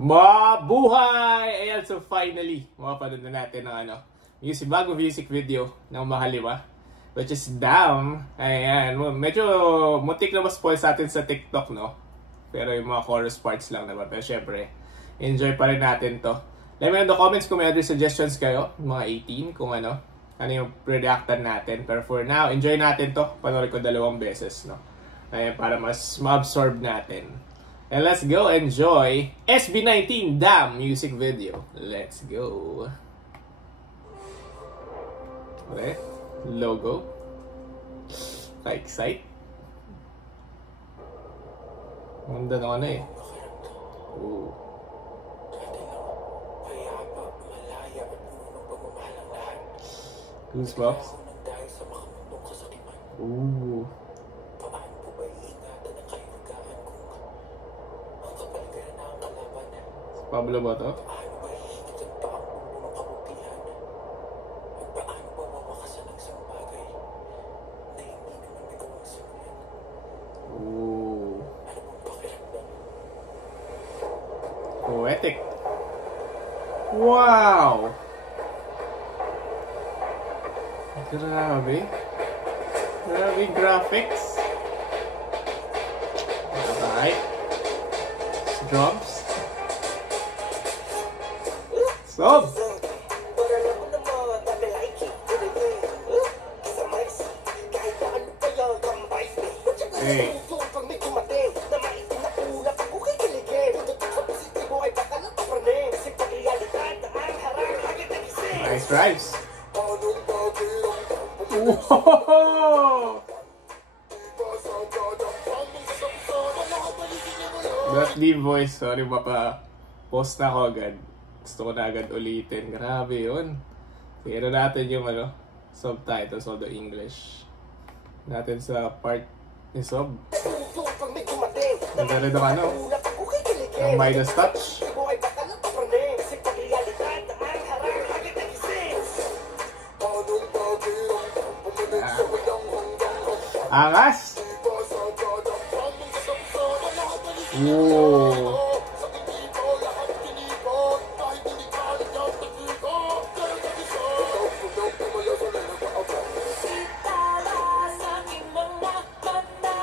Mabuhay! Ayan, so finally, mapapanood na natin ng bagong music video ng Mahaliwa, which is Damn. Ayan, medyo muntik na ma-spoil sa atin sa TikTok, no? Pero yung mga chorus parts lang naman. Pero syempre, enjoy pa rin natin to. Let me know in the comments kung may other suggestions kayo, mga 18, kung ano yung reactan natin. Pero for now, enjoy natin to. Panoorin ko 2 beses, no? Ayan, para mas ma-absorb natin. And let's go enjoy SB19 Damn music video. Let's go. Okay. Logo. Ka-excite. Ganda na ano eh. Ooh. Goosebumps. Ooh. Pablo ba to? Ooh. Poetic. Wow! Grabe. Grabe graphics. Alright. Drums. Sob! Hey. Nice drives. Whoa! That deep voice, sorry post na ako agad. Gusto ko na agad ulitin. Grabe yun. Sige, natin yung subtitles of the English. Natin sa part ni Sob. Ang ganda ng ang Midas touch. Angas! Whoa!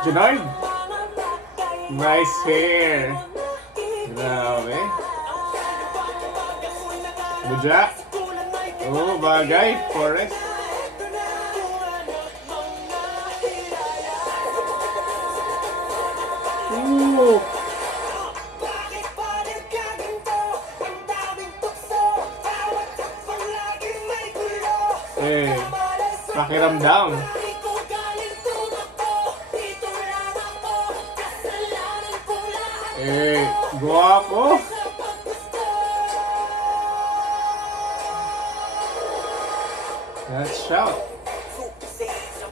Junard! Nice hair! Grabe! Buja! Oh, bagay! Forest! Ooh! Eh, pakiramdam! Eh, guwapo! Let's shout!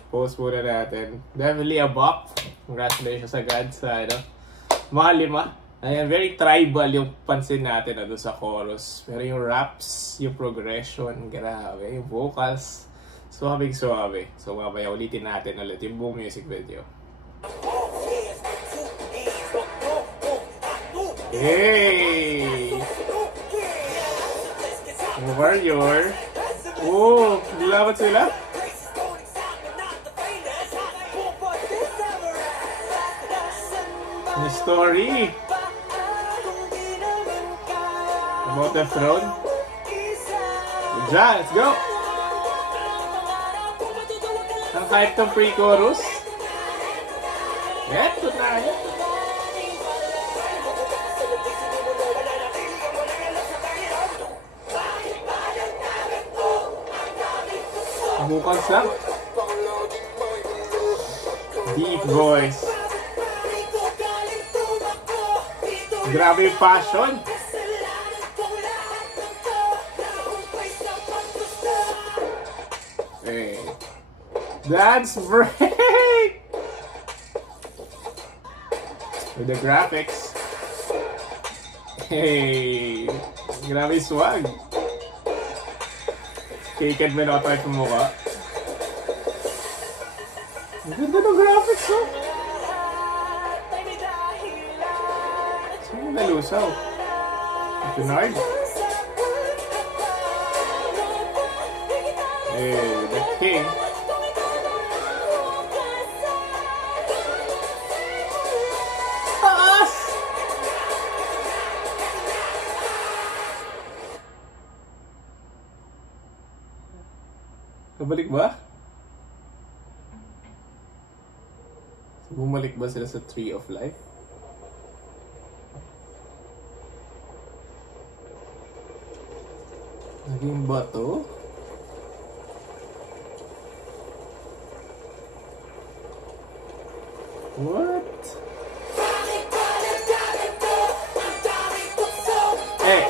Post muna natin. Definitely a bop. Congratulations agad sa Mahaliwa. Ayan, very tribal yung pansin natin doon sa chorus. Pero yung raps, yung progression, grabe. Yung vocals, suwabing-suwabe. So mamaya ulitin natin ulit yung buong music video. Hey! Warrior! Oh, nilaban sila? New story! About the throne? Good job, let's go! Ang kahit ng pre-chorus? Eto na! Bukals lang. Deep voice. Grabe yung passion. Hey. Dance break! With the graphics. Hey. Grabe swag. Caked mo na tayo sa mukha. Ang ganda ng graphics, oh! Saan yung nalusaw? Bernard. The King. Taas! Nabalik ba? Bumalik ba sila sa Tree of Life? Naging bato? What? Hey!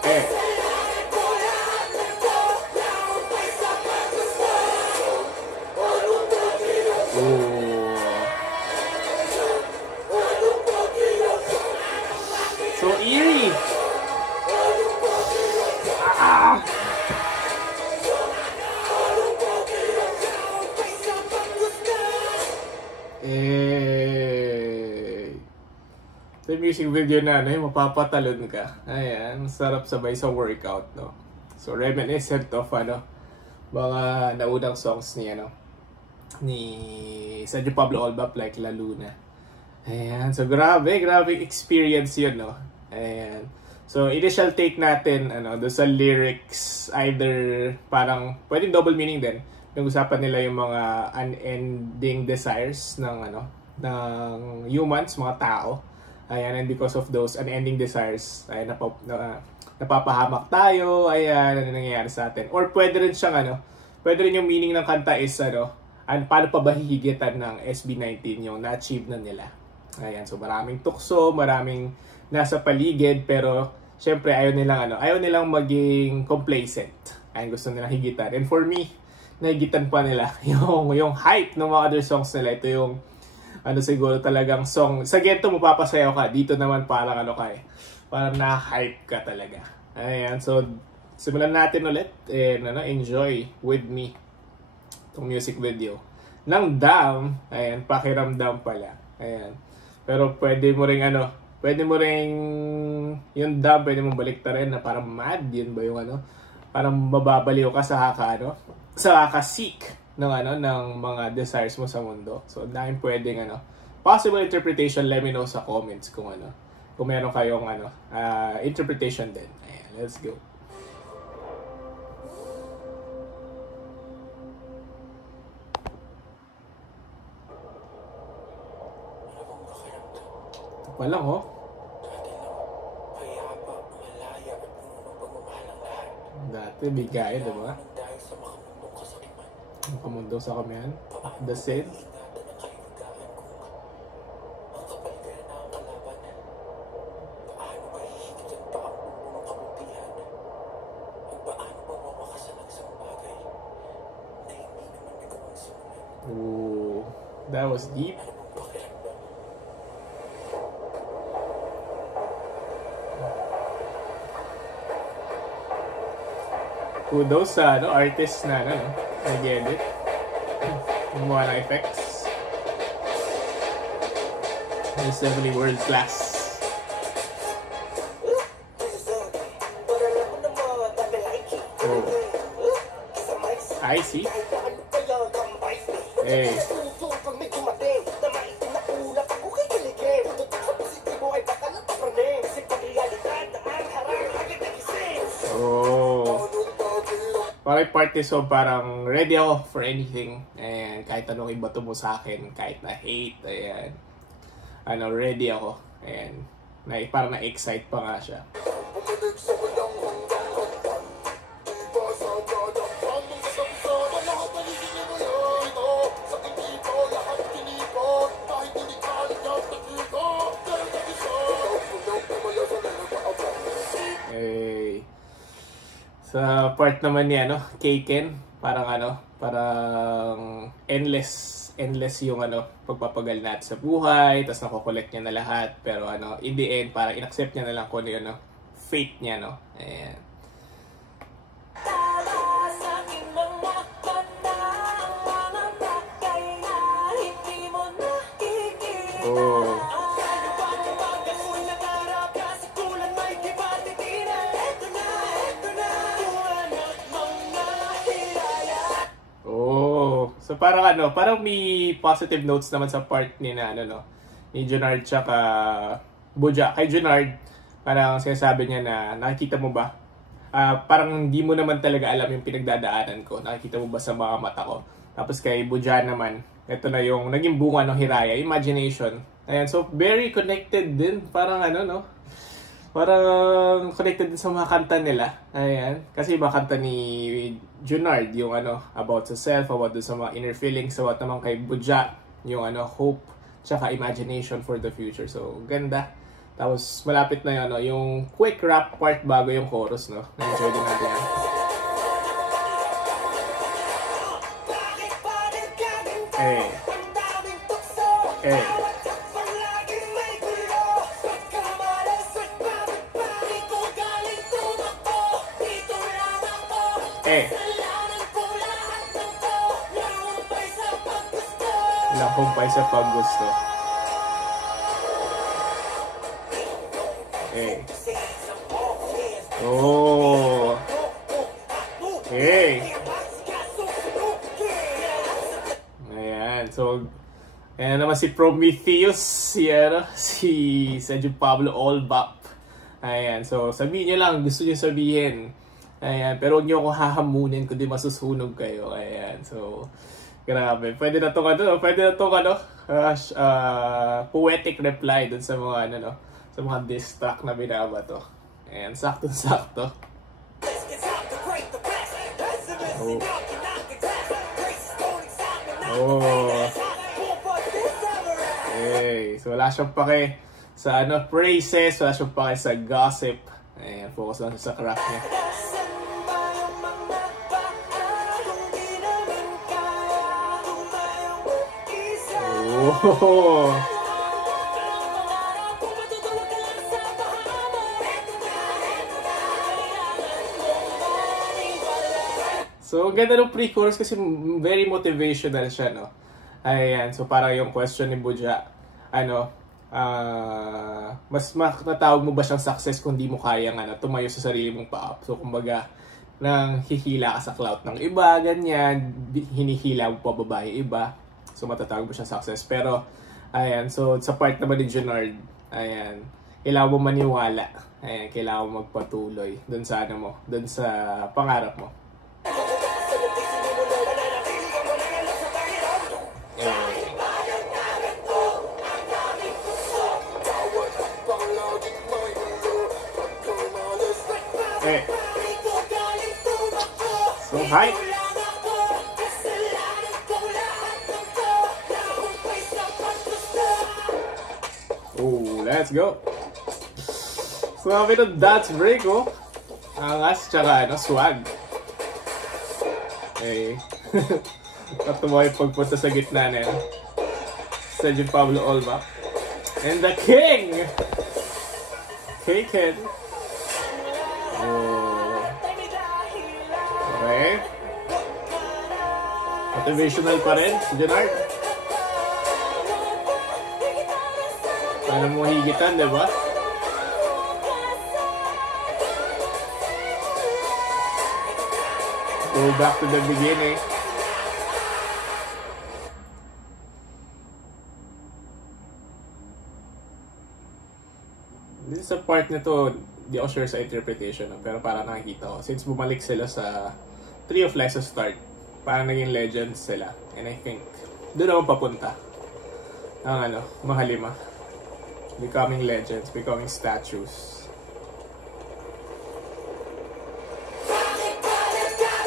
Hey! So eerie! Ah! Ito yung music video na ano, mapapatalon ka. Ayan, sarap sabay sa workout, no? So, reminiscent of ano, mga naunang songs ni ano, ni Sergio Pablo Olbap like La Luna. Ayan, so grabe experience yun, no? Ayan. So, initial take natin, ano, doon sa lyrics, either parang, pwedeng double meaning din. Nag-usapan nila yung mga unending desires ng, ano, ng humans, mga tao. Ayan, and because of those unending desires, ayan, napapahamak tayo, ayan, ano nangyayari sa atin. Or pwede rin siyang, ano, pwede rin yung meaning ng kanta is, ano, paano pa ba hihigitan ng SB19 yung na-achieve na nila. Ayan, so maraming tukso, maraming nasa paligid, pero syempre ayaw nilang maging complacent. Ayan, gusto nilang higitan. And for me, nahigitan pa nila yung hype ng mga other songs nila. Ito yung ano siguro talagang song. Sa Gento mo papasayaw ka, dito naman parang ano ka parang na-hype ka talaga. Ayan, so simulan natin ulit and ano, enjoy with me itong music video ng Damn. Ayan, pakiramdam pala. Ayan. Pero pwede mo ring yung Damn, pwede mong baliktarin na parang mad, yun ba yung ano, parang mababaliw ka sa kaka-seek ng mga desires mo sa mundo. So, dahil pwedeng possible interpretation, let me know sa comments kung meron kayong interpretation din. Ayan, let's go. Ito pa lang, oh. Dati, bigay, diba? Makamundo sa kamihan. The Sid. Ooh, that was deep. Kudos sa artists na nag-edit. Gumawa ng effects. It's definitely world class. Oh. I see. Hey. Parang party, so parang ready ako for anything. And kahit anong ibato mo sa akin, kahit na hate, ayan. Ready ako. And parang na-excite pa nga siya. Sa part naman ni Kaken, parang endless yung pagpapagal natin sa buhay, tapos nakokollect niya na lahat, pero in the end parang inaccept niya na lang kung ano fate niya, Ayan. So parang may positive notes naman sa part ni ni Junard tsaka Buja. Kay Junard, parang sinasabi niya na, nakikita mo ba? Parang hindi mo naman talaga alam yung pinagdadaanan ko. Nakikita mo ba sa mga mata ko? Tapos kay Buja naman, ito na yung naging bunga ng Hiraya, imagination. Ayan, so very connected din. Parang parang connected din sa mga kanta nila. Ayan, kasi iba kanta ni Junard, yung about sa self, about sa mga inner feelings, about naman kay Buja, yung hope, tsaka imagination for the future. So, ganda. Tapos, malapit na yun, yung quick rap part bago yung chorus, no? Na-enjoy din natin yan. Eh. Eh. Eh. Ilang kumpay sa paggusto. Eh. Oh. Eh. Ayan. So, ayan naman si Prometheus, si Sergio Pablo Olbap. Ayan. So, sabihin niyo lang, gusto niyo sabihin. Ayan, pero huwag niyo ako hahamunin kundi masusunog kayo. Ayan, so, grabe. Pwede na itong poetic reply dun sa mga, sa mga diss track na binabato. Ayan, sakto-sakto. Oh. Oh. Okay, so wala siyang pake sa praises, wala siyang pake sa gossip. Ayan, focus lang sa craft niya. Oh. So, ganda ng pre-chorus kasi very motivational siya, no? Ayan, so parang yung question ni Buja, mas matatawag mo ba siyang success kung di mo kayang tumayo sa sarili mong paa? So, kumbaga, nang hihila ka sa clout ng iba, ganyan, hinihila mo pa babae iba. So, matatawag mo siyang success. Pero, ayan, so sa part naman ni Junard, ayan, kailangan mo maniwala. Ayan, kailangan mo magpatuloy dun sa dun sa pangarap mo. So, hi! Oh, let's go! So, kami ng dance break, oh. Angas, tsaka, swag. Okay. Natuwa yung pagpunta sa gitna na yun. Sergio Pablo Olbap. And the King! K-Ken. Oh. Okay. Motivational pa rin, si Junard. Paano mo higitan, diba? Go back to the beginning. This is a part nito, di ako sure sa interpretation, pero parang nakikita ko. Since bumalik sila sa Tree of Life sa start, parang naging legends sila. And I think, doon ako papunta. Ang mga lima. Becoming legends, becoming statues.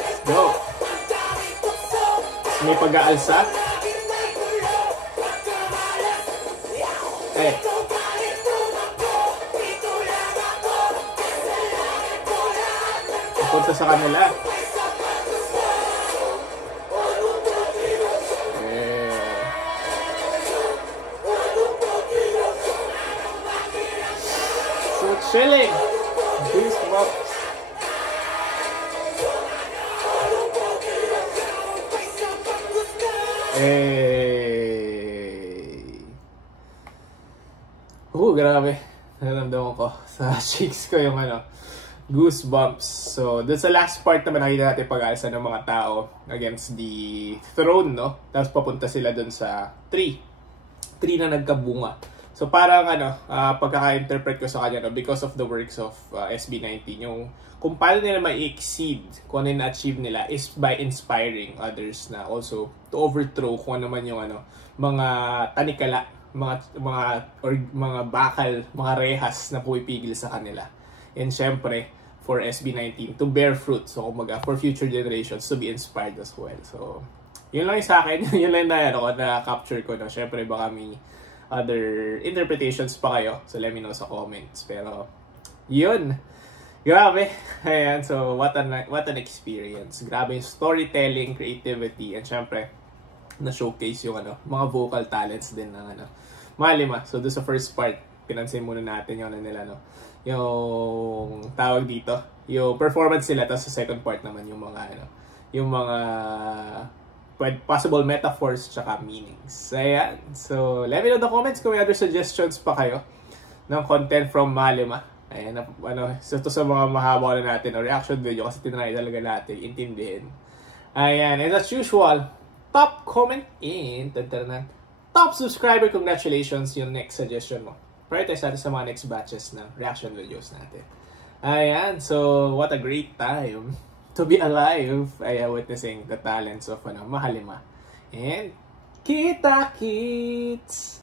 Let's go! May pag-aalsa. Eh. Punta sa kanila. So chilling. Goosebumps. Grabe. Naramdaman ko sa cheeks ko yung Goosebumps. So, dun sa last part naman nakita natin pag-aalsa ng mga tao against the throne, no? Tapos papunta sila dun sa tree. Tree na nagkabunga. So, parang pagkaka-interpret ko sa kanya, no? Because of the works of SB19, yung kung paano nila ma-exceed, kung ano yung na-achieve nila is by inspiring others na also to overthrow kung ano man yung mga tanikala, mga bakal, mga rehas na pumipigil sa kanila. And syempre, for SB19 to bear fruit. So, kumaga, for future generations to be inspired as well. So, yun lang yung sa akin. Yun lang na capture ko. No? Syempre, baka may other interpretations pa kayo. So, let me know sa comments. Pero, yun. Grabe. Ayan. So, what an experience. Grabe yung storytelling, creativity, and syempre, na-showcase yung mga vocal talents din ng Malima. So, doon sa first part, pinansin muna natin yung nila, no? Yung tawag dito, yung performance nila, tapos sa second part naman yung mga possible metaphors tsaka meanings. Ayan. So, let me know in the comments kung may other suggestions pa kayo ng content from Malima. Ayan, so to sa mga mahaba na natin o reaction video kasi tinry talaga natin intindihin. Ayan, and as usual, top comment in top subscriber, congratulations yung next suggestion mo. Prioritize natin sa mga next batches ng reaction videos natin. Ayan, so what a great time to be alive. Witnessing the talents of Mahalima. And kita-kits!